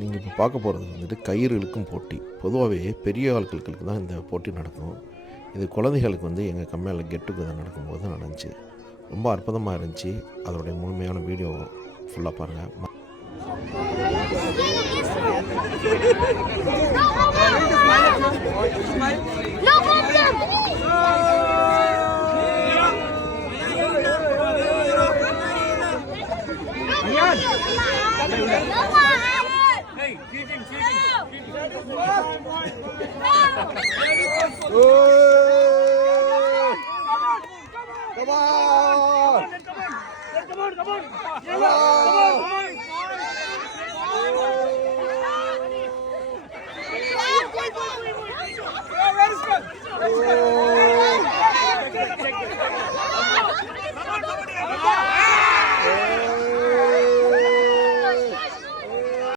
நீங்கள் இப்போ பார்க்க போகிறது வந்துட்டு கயிறு இழுக்கும் போட்டி. பொதுவாகவே பெரிய ஆட்களுக்கு தான் இந்த போட்டி நடக்கும். இது குழந்தைகளுக்கு வந்து எங்கள் கம்மியில் கெட் டுகெதர் நடக்கும்போது நடந்துச்சு. ரொம்ப அற்புதமாக இருந்துச்சு. அதோடைய முழுமையான வீடியோ ஃபுல்லாக பாருங்கள். Come on!